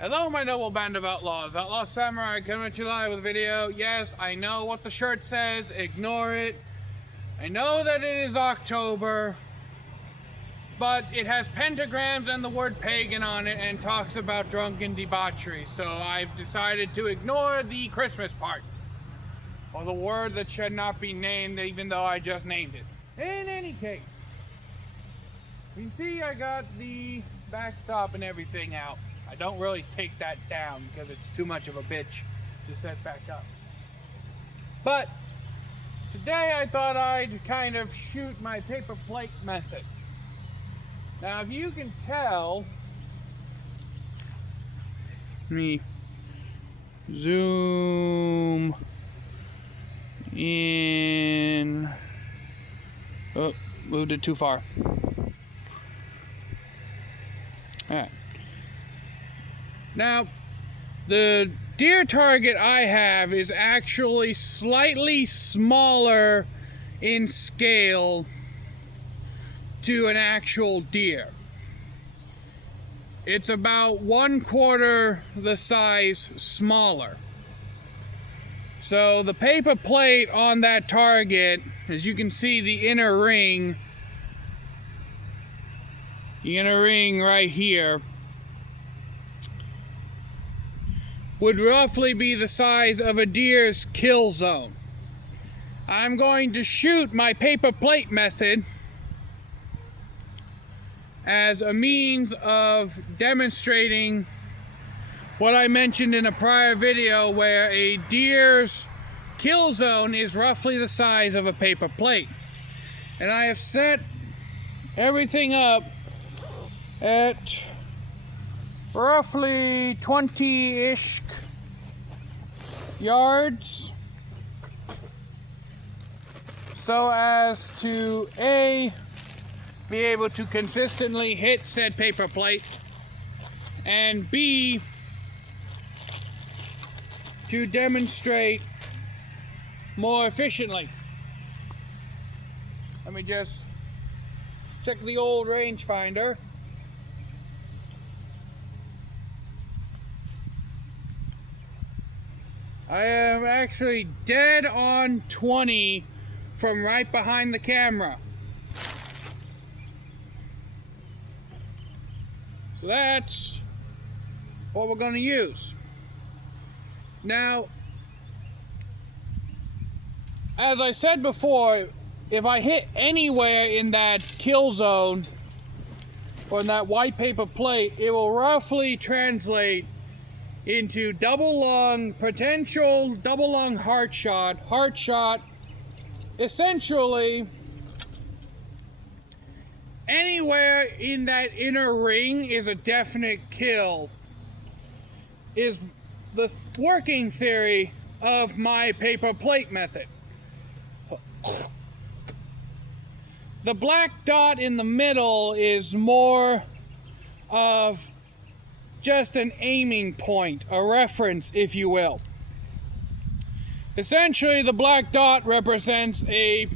Hello, my noble band of outlaws. Outlaw Samurai coming at you live with a video. Yes, I know what the shirt says. Ignore it. I know that it is October, but it has pentagrams and the word pagan on it and talks about drunken debauchery. So I've decided to ignore the Christmas part, or the word that should not be named, even though I just named it. In any case, you can see I got the backstop and everything out. I don't really take that down because it's too much of a bitch to set back up. But today I thought I'd kind of shoot my paper plate method. Now, if you can tell, let me zoom in. Oh, moved it too far. Alright. Now, the deer target I have is actually slightly smaller in scale to an actual deer. It's about 1/4 the size smaller. So the paper plate on that target, as you can see, the inner ring right here, would roughly be the size of a deer's kill zone. I'm going to shoot my paper plate method as a means of demonstrating what I mentioned in a prior video, where a deer's kill zone is roughly the size of a paper plate. And I have set everything up at roughly 20-ish yards, so as to A, be able to consistently hit said paper plate, and B, to demonstrate more efficiently. Let me just check the old rangefinder. I am actually dead on 20 from right behind the camera. So that's what we're going to use. Now, as I said before, if I hit anywhere in that kill zone or in that white paper plate, it will roughly translate into potential double lung heart shot. Essentially, anywhere in that inner ring is a definite kill, is the working theory of my paper plate method. The black dot in the middle is more of just an aiming point, a reference, if you will. Essentially, the black dot represents a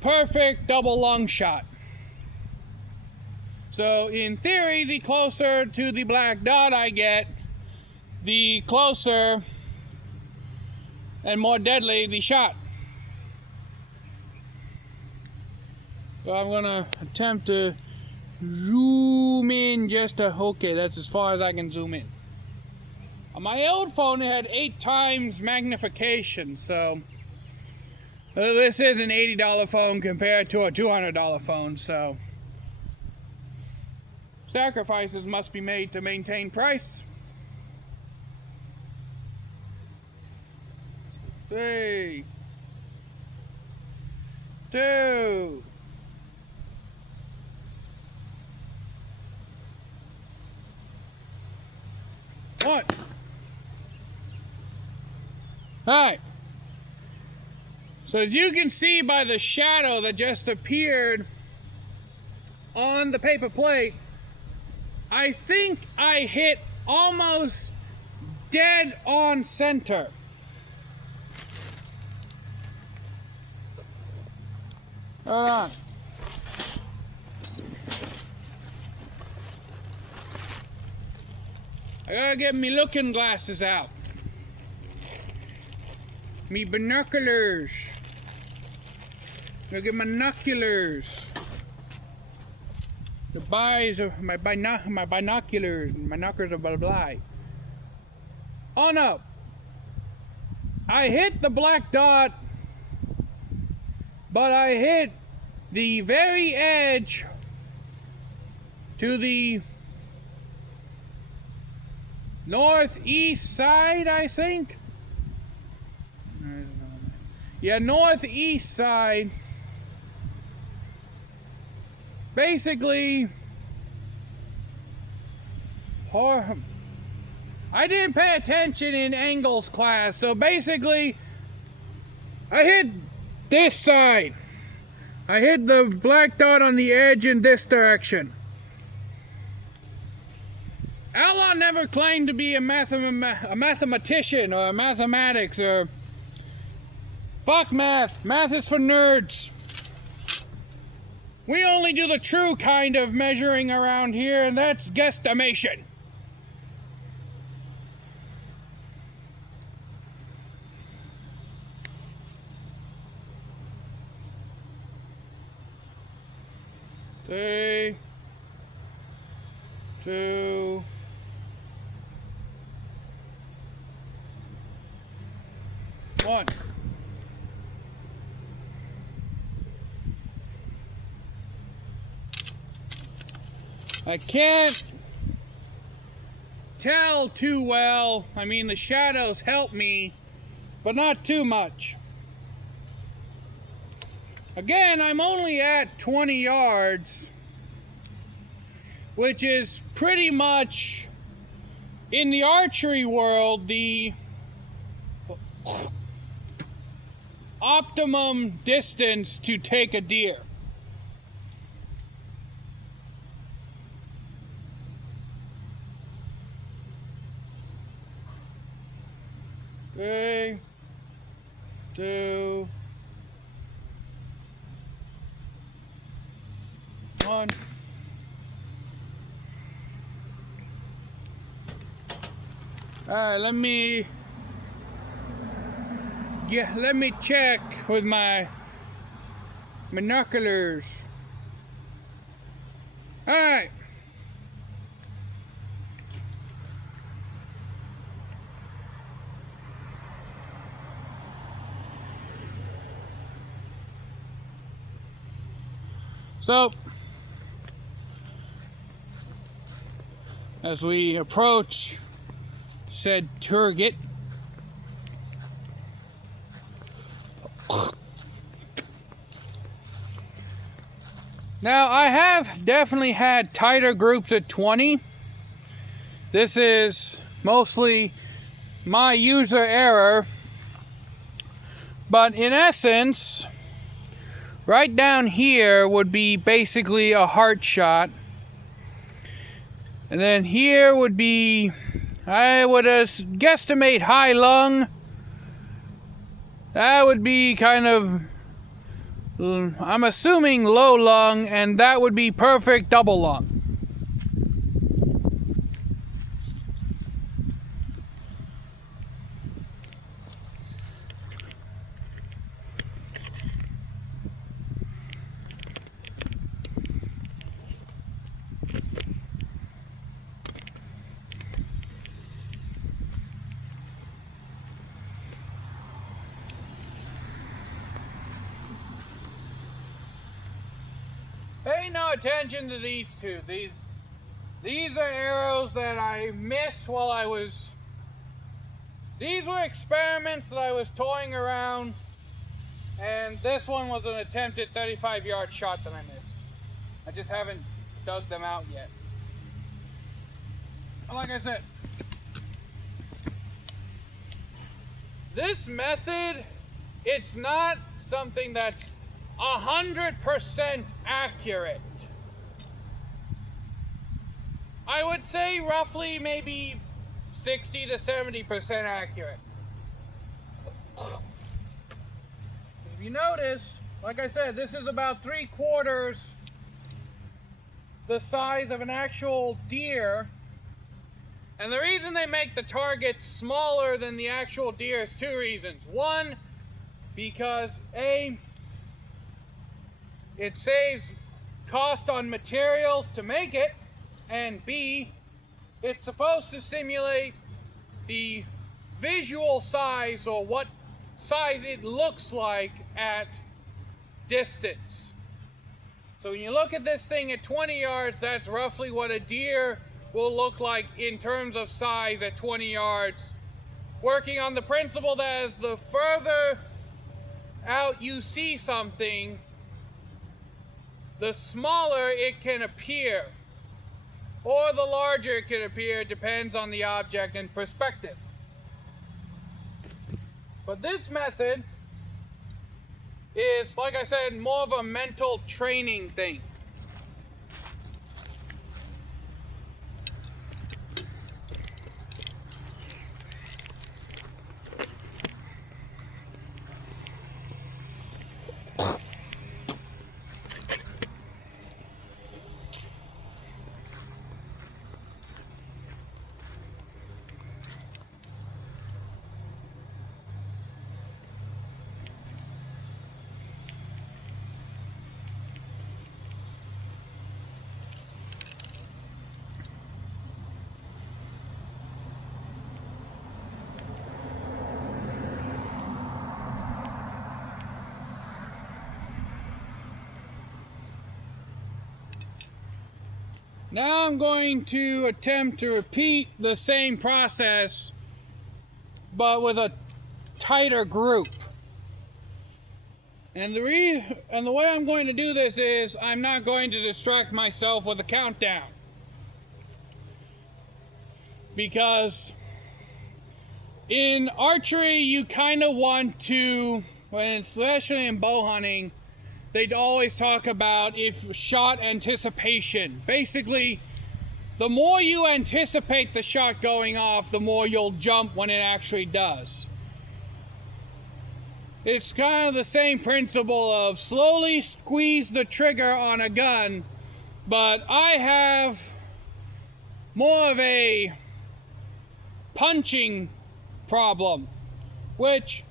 perfect double lung shot. So in theory, the closer to the black dot I get, the closer and more deadly the shot. So I'm gonna attempt to zoom in okay, that's as far as I can zoom in. On my old phone, it had 8 times magnification, so this is an $80 phone compared to a $200 phone, so sacrifices must be made to maintain price. 3, 2, 1. Alright. So as you can see by the shadow that just appeared on the paper plate, I think I hit almost dead on center. Hold on. I gotta get me looking glasses out. Me binoculars. Gotta get my binoculars. The buys of my binoculars. Binoculars are blah blah. Oh no. I hit the black dot, but I hit the very edge to the northeast side, I think. Yeah, northeast side. Basically, I didn't pay attention in angles class, so basically, I hit this side. I hit the black dot on the edge in this direction. Outlaw never claimed to be a mathematician or mathematics or fuck math. Math is for nerds. We only do the true kind of measuring around here, and that's guesstimation. Three, two, one. I can't tell too well. I mean, the shadows help me, but not too much. Again, I'm only at 20 yards, which is pretty much, in the archery world, the optimum distance to take a deer. Three, two, one. Alright, let me check with my binoculars. Alright. So, as we approach said target, now I have definitely had tighter groups at 20. This is mostly my user error, but in essence, right down here would be basically a heart shot. And then here would be, I would guesstimate high lung. That would be kind of, I'm assuming low lung, and that would be perfect double lung. Pay no attention to these two. These are arrows that I missed while I was... These were experiments that I was toying around, and this one was an attempted 35-yard shot that I missed. I just haven't dug them out yet. Like I said, this method, it's not something that's 100% accurate. I would say roughly maybe 60 to 70% accurate. If you notice, like I said, this is about 3/4 the size of an actual deer. And the reason they make the targets smaller than the actual deer is two reasons. One, because A, it saves cost on materials to make it, and B, it's supposed to simulate the visual size, or what size it looks like at distance. So when you look at this thing at 20 yards, that's roughly what a deer will look like in terms of size at 20 yards. Working on the principle that as the further out you see something, the smaller it can appear, or the larger it can appear, depends on the object and perspective. But this method is, like I said, more of a mental training thing. Now I'm going to attempt to repeat the same process, but with a tighter group. And the way I'm going to do this is I'm not going to distract myself with a countdown. Because in archery, you kind of want to, especially in bow hunting, they'd always talk about shot anticipation. Basically, the more you anticipate the shot going off, the more you'll jump when it actually does. It's kind of the same principle of slowly squeeze the trigger on a gun, but I have more of a punching problem, which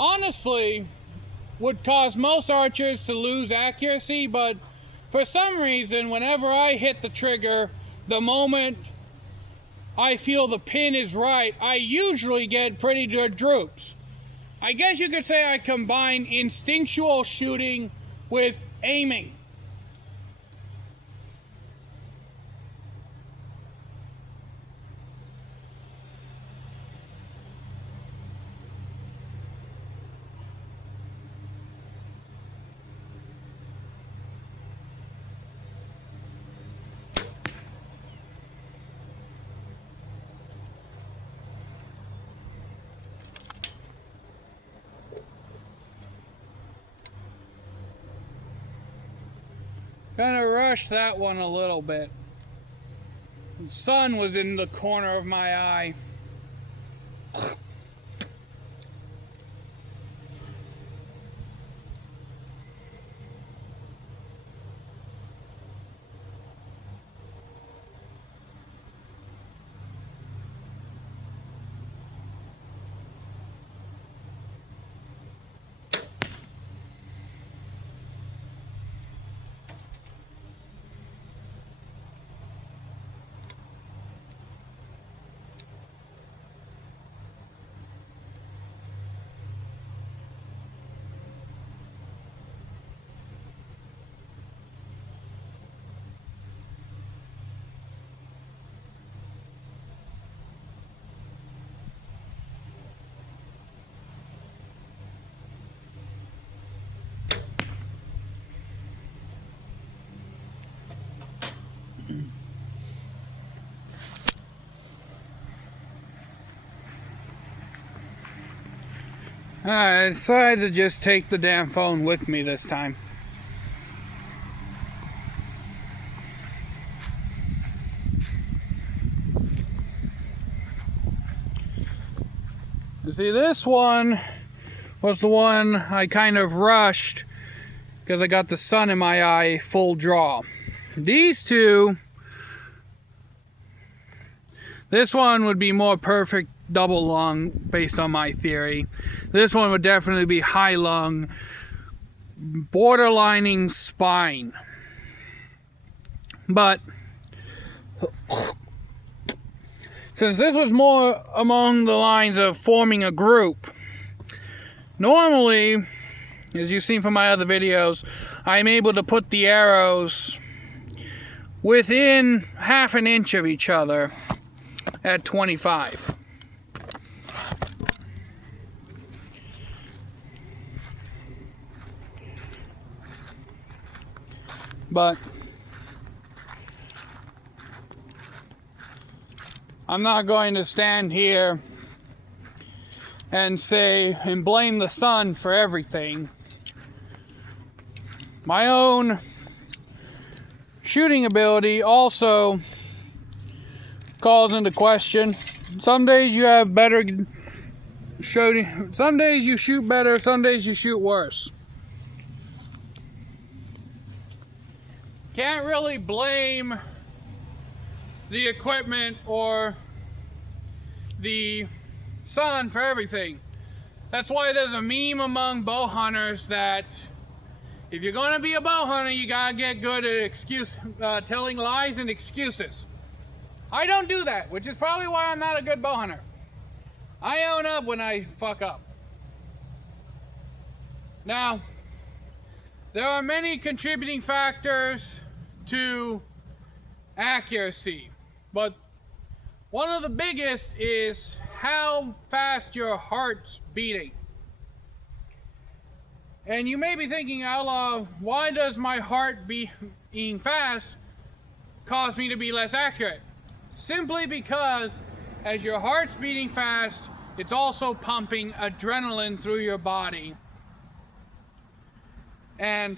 honestly would cause most archers to lose accuracy, but for some reason, whenever I hit the trigger, the moment I feel the pin is right, I usually get pretty good droops. I guess you could say I combine instinctual shooting with aiming. Kind of rushed that one a little bit. The sun was in the corner of my eye. I decided to just take the damn phone with me this time. You see, this one was the one I kind of rushed because I got the sun in my eye full draw. These two, This one would be more perfect double lung based on my theory. This one would definitely be high lung, borderlining spine. But since this was more along the lines of forming a group, normally, as you've seen from my other videos, I'm able to put the arrows within half an inch of each other at 25. But I'm not going to stand here and say and blame the sun for everything. My own shooting ability also calls into question. Some days you have better shooting, some days you shoot better, some days you shoot worse. Can't really blame the equipment or the sun for everything. That's why there's a meme among bow hunters that if you're gonna be a bow hunter, you gotta get good at telling lies and excuses. I don't do that, which is probably why I'm not a good bow hunter. I own up when I fuck up. Now, there are many contributing factors to accuracy, but one of the biggest is how fast your heart's beating. And you may be thinking, Outlaw, why does my heart beating fast cause me to be less accurate? Simply because as your heart's beating fast, it's also pumping adrenaline through your body. And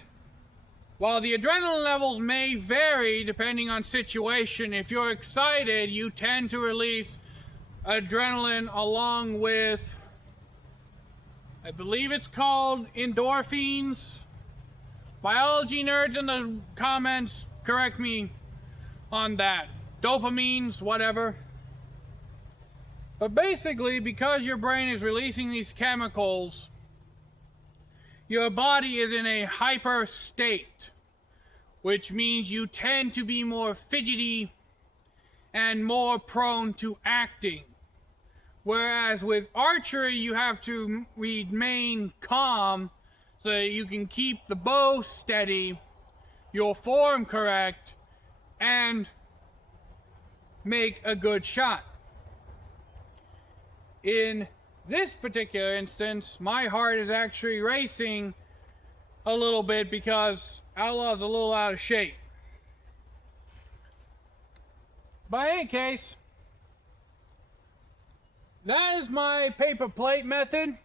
while the adrenaline levels may vary depending on situation, if you're excited, you tend to release adrenaline along with, I believe it's called endorphins. Biology nerds in the comments, correct me on that. Dopamines, whatever. But basically, because your brain is releasing these chemicals, your body is in a hyper state, which means you tend to be more fidgety and more prone to acting. Whereas with archery, you have to remain calm so that you can keep the bow steady, your form correct, and make a good shot. In this particular instance, my heart is actually racing a little bit because Outlaw's a little out of shape. By any case, that is my paper plate method.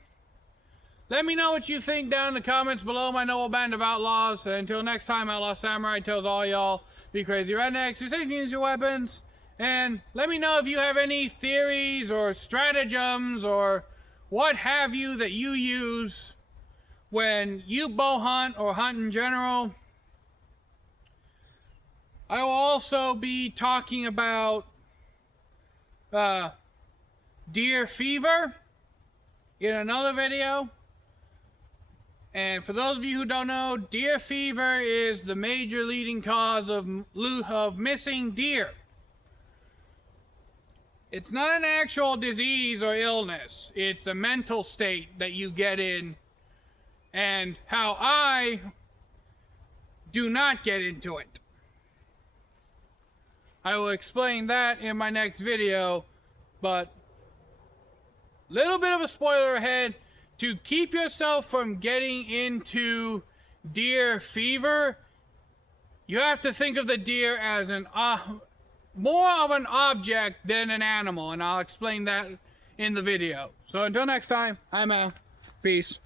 Let me know what you think down in the comments below, my noble band of outlaws. Until next time, Outlaw Samurai tells all y'all, be crazy rednecks, be safe and use your weapons. And let me know if you have any theories or stratagems or what have you that you use when you bow hunt or hunt in general. I will also be talking about deer fever in another video. And for those of you who don't know, deer fever is the major leading cause of missing deer. It's not an actual disease or illness. It's a mental state that you get in, and how I do not get into it. I will explain that in my next video, but little bit of a spoiler ahead. To keep yourself from getting into deer fever, you have to think of the deer as more of an object than an animal, and I'll explain that in the video. So until next time, I'm out. Peace.